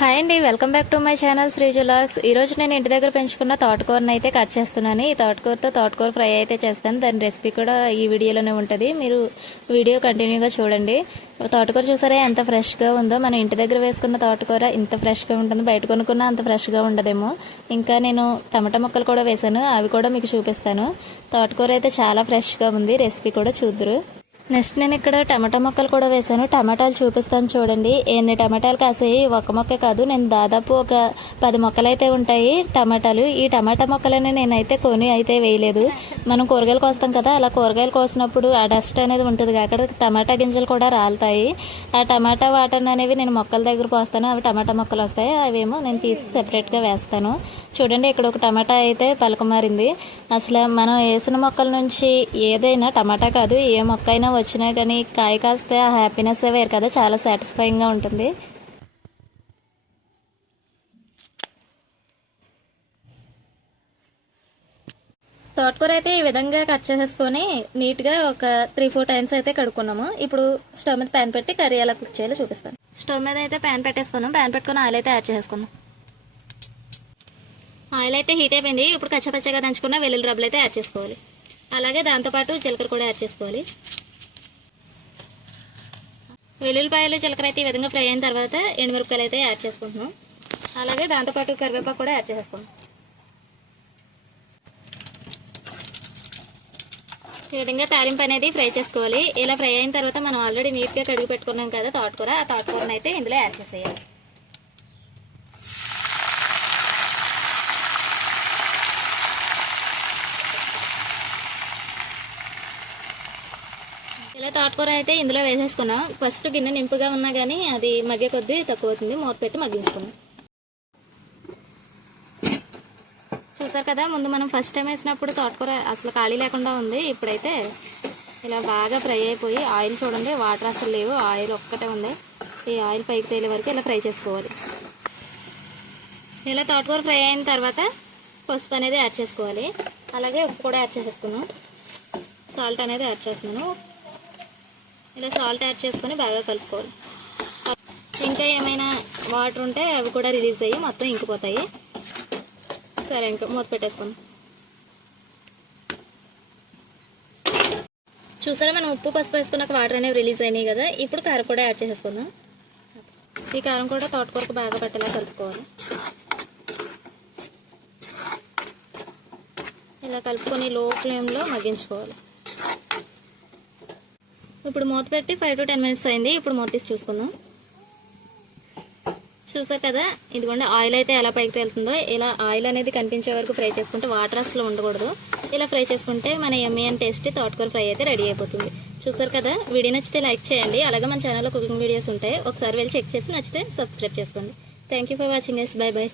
Hi అండి, welcome back to my channel Sreeju vlogs. ఈ రోజు నేను ఇంటి దగ్గర పెంచుకున్న తోటకూరని అయితే కట్ చేస్తున్నాను. ఈ తోటకూరతో తోటకూర ఫ్రై అయితే చేస్తాను. దాని రెసిపీ కూడా ఈ వీడియోలోనే ఉంటుంది. మీరు వీడియో కంటిన్యూగా చూడండి. తోటకూర చూసారా ఎంత ఫ్రెష్గా ఉందో. మనం ఇంటి దగ్గర వేసుకున్న తోటకూర ఇంత ఫ్రెష్గా ఉంటుంది, బయట కొనుక్కున్న అంత ఫ్రెష్గా ఉండదేమో. ఇంకా నేను టమాటా ముక్కలు కూడా వేసాను, అవి కూడా మీకు చూపిస్తాను. తోటకూర అయితే చాలా ఫ్రెష్గా ఉంది. రెసిపీ కూడా చూద్దురు. నెక్స్ట్ నేను ఇక్కడ టమాటా మొక్కలు కూడా వేసాను. టమాటాలు చూపిస్తాను చూడండి. ఎన్ని టమాటాలు కాసాయి, ఒక మొక్క కాదు, నేను దాదాపు ఒక 10 మొక్కలు అయితే ఉంటాయి టమాటాలు. ఈ టమాటా మొక్కలని నేనైతే కొని అయితే వేయలేదు. మనం కూరగాయలు కోస్తాం కదా, అలా కూరగాయలు కోసినప్పుడు ఆ డస్ట్ అనేది ఉంటుంది, అక్కడ టమాటా గింజలు కూడా రాలుతాయి. ఆ టమాటా వాటర్ అనేవి నేను మొక్కల దగ్గర పోస్తాను, అవి టమాటా మొక్కలు వస్తాయి. అవేమో నేను తీసి సెపరేట్గా వేస్తాను. చూడండి, ఇక్కడ ఒక టమాటా అయితే పలకమారింది. అసలు మనం వేసిన మొక్కల నుంచి ఏదైనా, టమాటా కాదు ఏ మొక్క అయినా వచ్చినా కానీ కాయ కాస్తే ఆ హ్యాపీనెస్ వేరు కదా, చాలా సాటిస్ఫైయింగ్గా ఉంటుంది. తోటకూర అయితే ఈ విధంగా కట్ చేసేసుకొని నీట్గా ఒక 3-4 టైమ్స్ అయితే కడుక్కున్నాము. ఇప్పుడు స్టవ్ మీద ప్యాన్ పెట్టి కర్రీ ఎలా కుక్ చేయాలో చూపిస్తాను. స్టవ్ మీద అయితే ప్యాన్ పెట్టేసుకున్నాం. ప్యాన్ పెట్టుకుని ఆయిల్ అయితే యాడ్ చేసుకుందాం. ఆయిల్ అయితే హీట్ అయిపోయింది. ఇప్పుడు కచ్చపచ్చగా దంచుకున్న వెల్లుల్లి రబ్బలు అయితే యాడ్ చేసుకోవాలి. అలాగే దాంతోపాటు జీలకర్ర కూడా యాడ్ చేసుకోవాలి. వెల్లుల్లిపాయలు జీలకర్ర అయితే ఈ విధంగా ఫ్రై అయిన తర్వాత ఎండుమిరపకాయలు అయితే యాడ్ చేసుకుంటున్నాం. అలాగే దాంతోపాటు కరివేపాకు కూడా యాడ్ చేసుకుంటాం. ఈ విధంగా తాలింపు అనేది ఫ్రై చేసుకోవాలి. ఇలా ఫ్రై అయిన తర్వాత మనం ఆల్రెడీ నీట్గా కడిగి పెట్టుకున్నాం కదా తోటకూర, ఆ తోటకూరని అయితే ఇందులో యాడ్ చేసేయాలి. ఇలా తోటకూర అయితే ఇందులో వేసేసుకున్నాం. ఫస్ట్ గిన్నె నింపుగా ఉన్నా కానీ అది మగ్గే కొద్దీ తక్కువ అవుతుంది. మూత పెట్టి మగ్గించుకున్నాం. చూసారు కదా, ముందు మనం ఫస్ట్ టైం వేసినప్పుడు తోటకూర అసలు ఖాళీ లేకుండా ఉంది. ఇప్పుడైతే ఇలా బాగా ఫ్రై అయిపోయి ఆయిల్ చూడండి, వాటర్ అసలు లేవు, ఆయిల్ ఒక్కటే ఉంది. ఈ ఆయిల్ పైకి తేలే వరకు ఇలా ఫ్రై చేసుకోవాలి. ఇలా తోటకూర ఫ్రై అయిన తర్వాత పసుపు అనేది యాడ్ చేసుకోవాలి. అలాగే ఉప్పు కూడా యాడ్ చేసేసుకున్నాం. సాల్ట్ అనేది యాడ్ చేస్తున్నాను. ఇలా సాల్ట్ యాడ్ చేసుకొని బాగా కలుపుకోవాలి. ఇంకా ఏమైనా వాటర్ ఉంటే అవి కూడా రిలీజ్ అయ్యి మొత్తం ఇంకిపోతాయి. సరే, ఇంకా మూత పెట్టేసుకుందాం. చూసారా, మనం ఉప్పు పసుపు వేసుకున్నాక వాటర్ అనేవి రిలీజ్ అయినాయి కదా. ఇప్పుడు కారం కూడా యాడ్ చేసేసుకుందాం. ఈ కారం కూడా తోటకూరకు బాగా పట్టేలా కలుపుకోవాలి. ఇలా కలుపుకొని లో ఫ్లేమ్లో మగ్గించుకోవాలి. ఇప్పుడు మూత పెట్టి 5 to 10 minutes అయింది. ఇప్పుడు మూత తీసి చూసుకుందాం. చూసారు కదా, ఇదిగోండి ఆయిల్ అయితే ఎలా పైకి తేలుతుందో. ఇలా ఆయిల్ అనేది కనిపించే వరకు ఫ్రై చేసుకుంటే వాటర్ అసలు ఉండకూడదు. ఇలా ఫ్రై చేసుకుంటే మన యమ్మీ అండ్ టేస్టీ తోటకూర ఫ్రై అయితే రెడీ అయిపోతుంది. చూసారు కదా, వీడియో నచ్చితే లైక్ చేయండి. అలాగే మన ఛానల్లో కుకింగ్ వీడియోస్ ఉంటాయి, ఒకసారి వెళ్ళి చెక్ చేసి నచ్చితే సబ్స్క్రైబ్ చేసుకోండి. Thank you for watching guys. By by.